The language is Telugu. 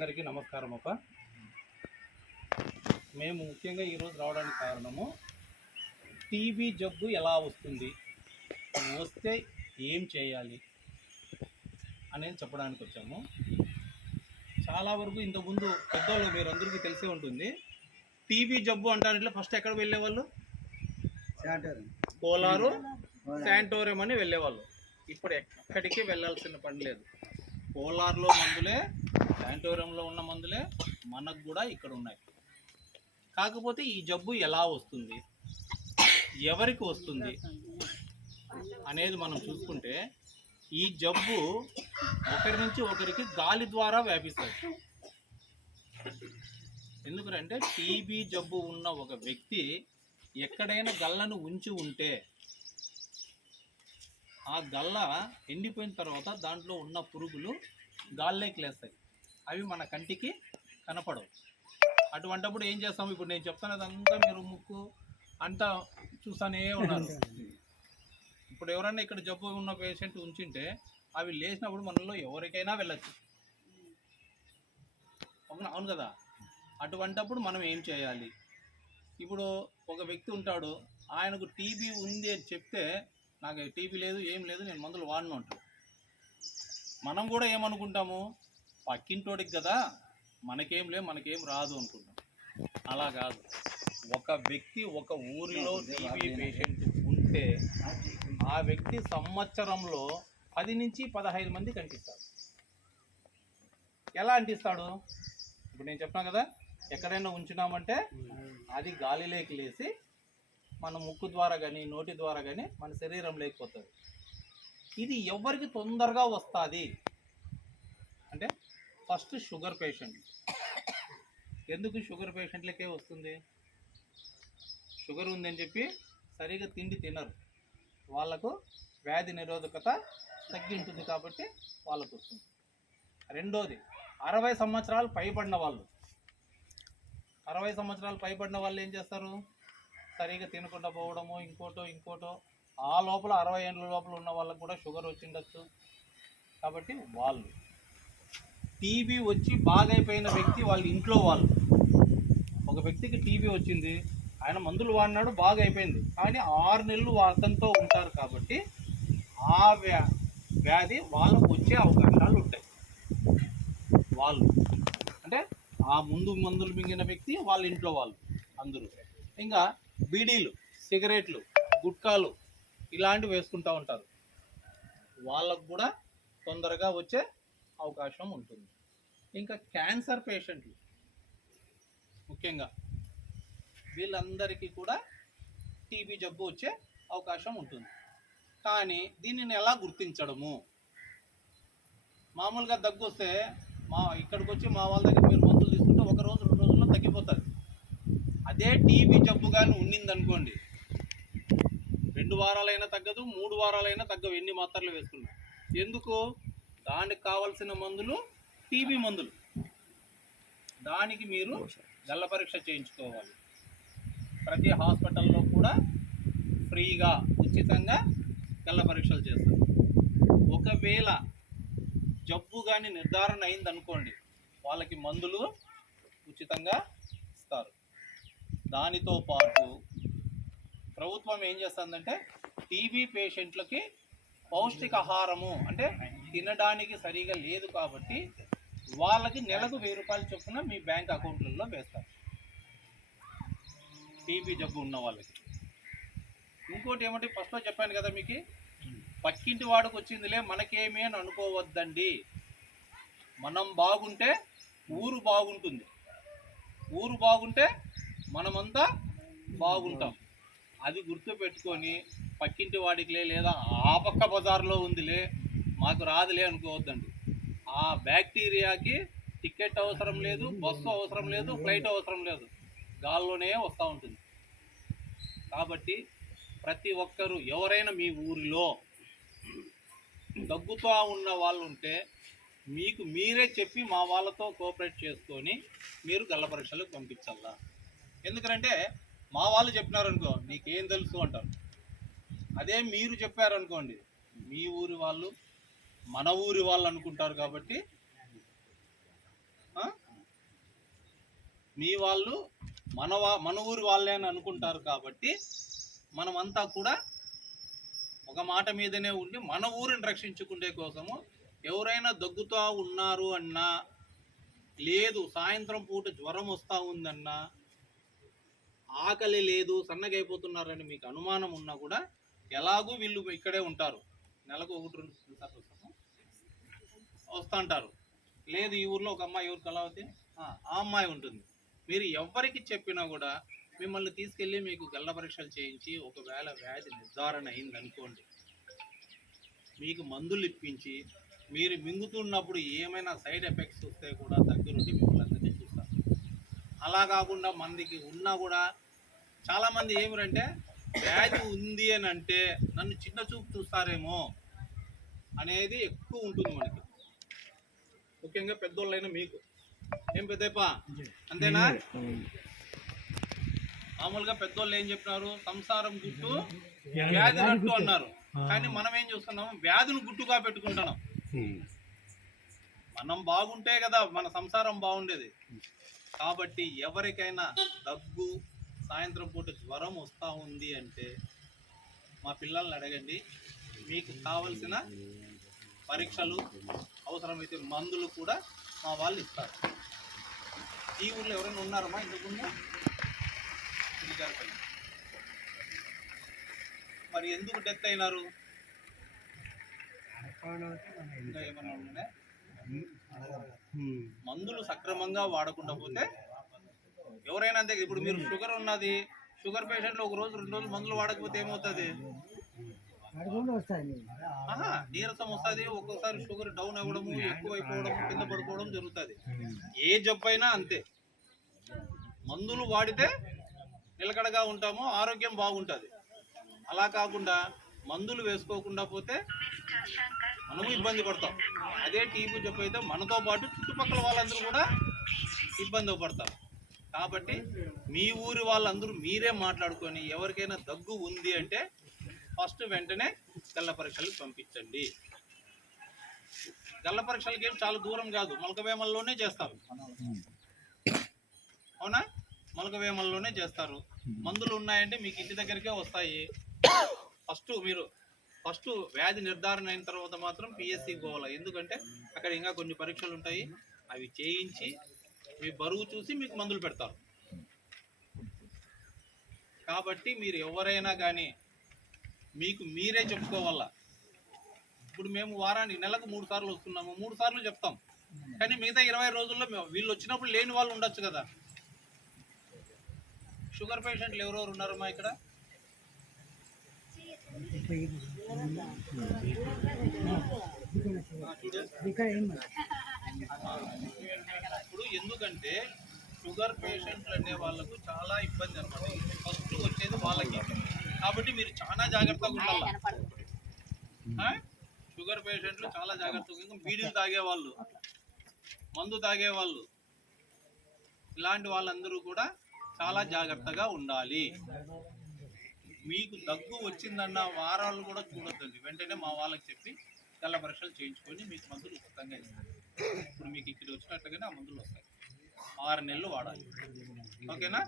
అందరికీ నమస్కారం అప్ప. మేము ముఖ్యంగా ఈరోజు రావడానికి కారణము టీబీ జబ్బు ఎలా వస్తుంది, వస్తే ఏం చేయాలి అనేది చెప్పడానికి వచ్చాము. చాలా వరకు ఇంతకుముందు పెద్దోళ్ళు మీరందరికీ తెలిసే ఉంటుంది. టీబీ జబ్బు అంటారు ఇట్లా ఫస్ట్ ఎక్కడ వెళ్ళేవాళ్ళు? కోలారు, శాంటోరియం అని వెళ్ళేవాళ్ళు. ఇప్పుడు ఎక్కడికి వెళ్ళాల్సిన పని లేదు. కోలార్లో మందులే, శాంటోరియంలో ఉన్న మందులే మనకు కూడా ఇక్కడ ఉన్నాయి. కాకపోతే ఈ జబ్బు ఎలా వస్తుంది, ఎవరికి వస్తుంది అనేది మనం చూసుకుంటే, ఈ జబ్బు ఒకరి నుంచి ఒకరికి గాలి ద్వారా వ్యాపిస్తుంది. ఎందుకంటే టీబీ జబ్బు ఉన్న ఒక వ్యక్తి ఎక్కడైనా గల్లను ఉంచి ఉంటే ఆ గల్ల ఎండిపోయిన తర్వాత దాంట్లో ఉన్న పురుగులు గాల్లోకి లేస్తాయి. అవి మన కంటికి కనపడవు. అటువంటిప్పుడు ఏం చేస్తాము? ఇప్పుడు నేను చెప్తానదంతా మీరు ముక్కు అంతా చూస్తూనే ఉన్నారు. ఇప్పుడు ఎవరైనా ఇక్కడ జబ్బు ఉన్న పేషెంట్ ఉంచింటే అవి లేచినప్పుడు మనలో ఎవరికైనా వెళ్ళచ్చు. అవును కదా? అటువంటిప్పుడు మనం ఏం చేయాలి? ఇప్పుడు ఒక వ్యక్తి ఉంటాడు, ఆయనకు టీబీ ఉంది అని చెప్తే నాకు టీబీ లేదు, ఏం లేదు, నేను మందులు వాడను అంటాడు. మనం కూడా ఏమనుకుంటాము? పక్కింటోడికి కదా, మనకేం లేదు, మనకేం రాదు అనుకుంటాం. అలా కాదు. ఒక వ్యక్తి ఒక ఊరిలో టీబీ పేషెంట్ ఉంటే ఆ వ్యక్తి సంవత్సరంలో 10 నుంచి 15 మందికి అంటిస్తాడు. ఎలా అంటిస్తాడు? ఇప్పుడు నేను చెప్పినా కదా, ఎక్కడైనా ఉంచినామంటే అది గాలిలోకి లేచి మన ముక్కు ద్వారా కానీ నోటి ద్వారా కానీ మన శరీరం లేకపోతుంది. ఇది ఎవరికి తొందరగా వస్తుంది అంటే ఫస్ట్ షుగర్ పేషెంట్. ఎందుకు షుగర్ పేషెంట్లకే వస్తుంది? షుగర్ ఉందని చెప్పి సరిగా తిండి తినరు, వాళ్ళకు వ్యాధి నిరోధకత తగ్గి ఉంటుంది కాబట్టి వాళ్ళకు వస్తుంది. రెండోది 60 సంవత్సరాలు పైబడిన వాళ్ళు. 60 సంవత్సరాలు పైబడిన వాళ్ళు ఏం చేస్తారు? సరిగా తినకుండా పోవడము, ఇంకోటో ఆ లోపల 60 ఏళ్ళ లోపల ఉన్న వాళ్ళకు కూడా షుగర్ వచ్చిండొచ్చు. కాబట్టి వాళ్ళు టీబీ వచ్చి బాగైపోయిన వ్యక్తి వాళ్ళ ఇంట్లో వాళ్ళు. ఒక వ్యక్తికి టీబీ వచ్చింది, ఆయన మందులు వాడినాడు, బాగా అయిపోయింది, కానీ 6 నెలలు అతనితో ఉంటారు కాబట్టి ఆ వ్యాధి వాళ్ళకు వచ్చే అవకాశాలు ఉంటాయి. వాళ్ళు అంటే ఆ ముందు మందులు మింగిన వ్యక్తి, వాళ్ళ ఇంట్లో వాళ్ళు అందరూ. ఇంకా బీడీలు, సిగరెట్లు, గుట్కాలు ఇలాంటివి వేసుకుంటూ ఉంటారు, వాళ్ళకు కూడా తొందరగా వచ్చే అవకాశం ఉంటుంది. ఇంకా క్యాన్సర్ పేషెంట్లు ముఖ్యంగా వీళ్ళందరికీ కూడా టీబీ జబ్బు వచ్చే అవకాశం ఉంటుంది. కానీ దీనిని ఎలా గుర్తించడము? మామూలుగా దగ్గు వస్తే ఇక్కడికి వచ్చి మా వాళ్ళ దగ్గర మీరు మందులు తీసుకుంటే 1 రోజు 2 రోజుల్లో తగ్గిపోతుంది. అదే టీబీ జబ్బు కానీ ఉండిందనుకోండి, 2 వారాలైనా తగ్గదు, 3 వారాలైనా తగ్గవు ఎన్ని మాత్రలు వేసుకున్నా. ఎందుకు? దానికి కావాల్సిన మందులు టీబీ మందులు. దానికి మీరు గల్ల పరీక్ష చేయించుకోవాలి. ప్రతి హాస్పిటల్లో కూడా ఫ్రీగా ఉచితంగా గల్ల పరీక్షలు చేస్తారు. ఒకవేళ జబ్బు కానీ నిర్ధారణ అయిందనుకోండి, వాళ్ళకి మందులు ఉచితంగా ఇస్తారు. దానితో పాటు ప్రభుత్వం ఏం చేస్తుందంటే టీబీ పేషెంట్లకి పౌష్టికాహారము అంటే తినడానికి సరిగా లేదు కాబట్టి వాళ్ళకి నెలకు 1000 రూపాయలు చొప్పున మీ బ్యాంక్ అకౌంట్లలో వేస్తారు, టీబీ జబ్బు ఉన్న వాళ్ళకి. ఇంకోటి ఏమంటే ఫస్ట్లో చెప్పాను కదా మీకు, పక్కింటి వాడికి వచ్చిందిలే మనకేమీ అని అనుకోవద్దండి. మనం బాగుంటే ఊరు బాగుంటుంది, ఊరు బాగుంటే మనమంతా బాగుంటాం. అది గుర్తుపెట్టుకొని పక్కింటి వాడికిలే లేదా ఆ పక్క బజార్లో ఉందిలే మాకు రాదులే అనుకోవద్దండి. ఆ బ్యాక్టీరియాకి టికెట్ అవసరం లేదు, బస్సు అవసరం లేదు, ఫ్లైట్ అవసరం లేదు, గాల్లోనే వస్తూ ఉంటుంది. కాబట్టి ప్రతి ఒక్కరూ ఎవరైనా మీ ఊరిలో దగ్గుతూ ఉన్న వాళ్ళు ఉంటే మీకు మీరే చెప్పి మా వాళ్ళతో కోఆపరేట్ చేసుకొని మీరు గల్ల పరీక్షలకు పంపించాలా. ఎందుకంటే మా వాళ్ళు చెప్పినారనుకో నీకేం తెలుసు అంటారు. అదే మీరు చెప్పారనుకోండి మీ ఊరి వాళ్ళు మన ఊరి వాళ్ళు అనుకుంటారు. కాబట్టి మీ వాళ్ళు మన ఊరి వాళ్ళే అని అనుకుంటారు. కాబట్టి మనమంతా కూడా ఒక మాట మీదనే ఉండి మన ఊరిని రక్షించుకునే కోసము ఎవరైనా దగ్గుతూ ఉన్నారు అన్నా, లేదు సాయంత్రం పూట జ్వరం వస్తూ ఉందన్నా, ఆకలి లేదు సన్నగైపోతున్నారని మీకు అనుమానం ఉన్నా కూడా ఎలాగూ వీళ్ళు ఇక్కడే ఉంటారు. నెలకు 1-2 సార్లు వస్తుంటారు. లేదు ఈ ఊర్లో ఒక అమ్మాయి, ఎవరు కళావతి, ఆ అమ్మాయి ఉంటుంది. మీరు ఎవరికి చెప్పినా కూడా మిమ్మల్ని తీసుకెళ్ళి మీకు గల్ల పరీక్షలు చేయించి ఒకవేళ వ్యాధి నిర్ధారణ అయిందనుకోండి, మీకు మందులు ఇప్పించి మీరు మింగుతున్నప్పుడు ఏమైనా సైడ్ ఎఫెక్ట్స్ వస్తే కూడా దగ్గరుండి మిమ్మల్ని అందరినీ చూస్తారు. అలా కాకుండా మందికి ఉన్నా కూడా చాలామంది ఏమిరంటే వ్యాధి ఉంది అని అంటే నన్ను చిన్న చూపు చూస్తారేమో అనేది ఎక్కువ ఉంటుంది మనకి, ముఖ్యంగా పెద్దోళ్ళైనా మీకు. ఏం పెద్దప్ప అంతేనా? మామూలుగా పెద్దోళ్ళు ఏం చెప్పినారు, సంసారం గుట్టు వ్యాధి రట్టు అన్నారు. కానీ మనం ఏం చూస్తున్నాము, వ్యాధులు గుట్టుగా పెట్టుకుంటున్నాం. మనం బాగుంటే కదా మన సంసారం బాగుండేది. కాబట్టి ఎవరికైనా దగ్గు, సాయంత్రం పూట జ్వరం వస్తూ ఉంది అంటే మా పిల్లల్ని అడగండి, మీకు కావలసిన పరీక్షలు అవసరమైతే మందులు కూడా మా వాళ్ళు ఇస్తారు. ఈ ఊళ్ళో ఎవరైనా ఉన్నారమ్మా ఇంతకుముందు? మరి ఎందుకు డెత్ అయినారు? ఇంకా ఏమైనా ఉన్నాయా? మందులు సక్రమంగా వాడకుండా పోతే ఎవరైనా అంతే. ఇప్పుడు మీరు షుగర్ ఉన్నది, షుగర్ పేషెంట్లు 1 రోజు 2 రోజులు మందులు వాడకపోతే ఏమవుతుంది? నీరసం వస్తుంది. ఒక్కోసారి షుగర్ డౌన్ అవ్వడము, ఎక్కువైపోవడం, కింద పడిపోవడం జరుగుతుంది. ఏ జబ్బు అయినా అంతే. మందులు వాడితే నిలకడగా ఉంటాము, ఆరోగ్యం బాగుంటుంది. అలా కాకుండా మందులు వేసుకోకుండా పోతే మనము ఇబ్బంది పడతాం. అదే టీబీ జబ్బు అయితే మనతో పాటు చుట్టుపక్కల వాళ్ళందరూ కూడా ఇబ్బంది పడతారు. కాబట్టి మీ ఊరి వాళ్ళందరూ మీరే మాట్లాడుకొని ఎవరికైనా దగ్గు ఉంది అంటే ఫస్ట్ వెంటనే గల్ల పరీక్షలకు పంపించండి. గల్ల పరీక్షలకి ఏం చాలా దూరం కాదు, మొలకవేమల్లోనే చేస్తారు. అవునా? మొలకవేమల్లోనే చేస్తారు. మందులు ఉన్నాయంటే మీకు ఇంటి దగ్గరికే వస్తాయి. ఫస్ట్ వ్యాధి నిర్ధారణ అయిన తర్వాత మాత్రం పిఎస్సికి పోవాలి. ఎందుకంటే అక్కడ ఇంకా కొన్ని పరీక్షలు ఉంటాయి, అవి చేయించి మీ బరువు చూసి మీకు మందులు పెడతారు. కాబట్టి మీరు ఎవరైనా కానీ మీకు మీరే చెప్పుకోవాలా. ఇప్పుడు మేము వారానికి నెలకు 3 సార్లు వస్తున్నాము, 3 సార్లు చెప్తాం. కానీ మిగతా 20 రోజుల్లో వీళ్ళు వచ్చినప్పుడు లేని వాళ్ళు ఉండొచ్చు కదా. షుగర్ పేషెంట్లు ఎవరెవరు ఉన్నారమ్మా ఇక్కడ? ఇప్పుడు ఎందుకంటే షుగర్ పేషెంట్లు అనే వాళ్ళకు చాలా ఇబ్బంది అనమాట. ఫస్ట్ వచ్చేది వాళ్ళకి. కాబట్టి మీరు చాలా జాగ్రత్తగా ఉండాలి. షుగర్ పేషెంట్లు చాలా జాగ్రత్తగా, బీడీలు తాగేవాళ్ళు, మందు తాగేవాళ్ళు, ఇలాంటి వాళ్ళందరూ కూడా చాలా జాగ్రత్తగా ఉండాలి. మీకు దగ్గు వచ్చిందన్న వారాలు కూడా చూడొద్దండి. వెంటనే మా వాళ్ళకి చెప్పి తెల్ల పరీక్షలు చేయించుకొని మీకు మందులు ఉచితంగా ఇస్తారు. ఇప్పుడు మీకు ఇక్కడ వచ్చినట్లుగానే ఆ మందులు వస్తాయి. 6 నెలలు వాడాలి. ఓకేనా?